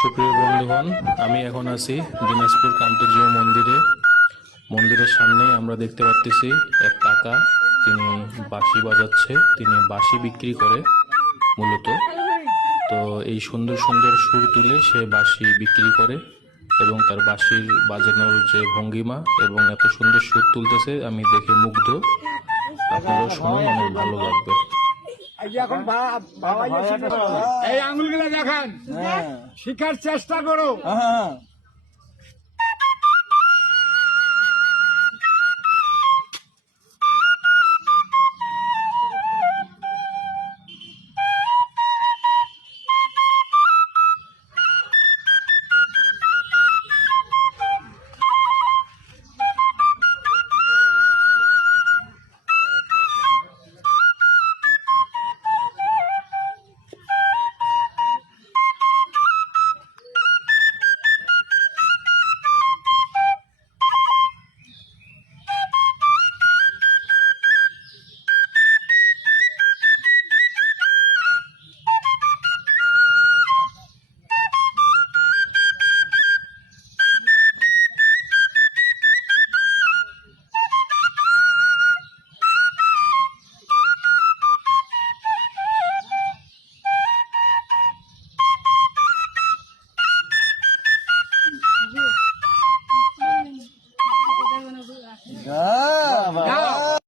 সুপ্রিয় বন্ধুগণ, আমি এখন আছি দিনাজপুর কান্তজিউ মন্দিরের সামনেই আমরা দেখতে পাচ্ছি এক কাকা। তিনি বাঁশি বাজাচ্ছে, তিনি বাঁশি বিক্রি করে মূলত। তো এই সুন্দর সুন্দর সুর তুলে সে বাঁশি বিক্রি করে এবং তার বাঁশির বাজানোর যে ভঙ্গিমা এবং এত সুন্দর সুর তুলতেছে, আমি দেখে মুগ্ধ। আপনারা শুনুন, অনেক ভালো লাগবে। এই আঙুলগুলো দেখান, শিখার চেষ্টা করো।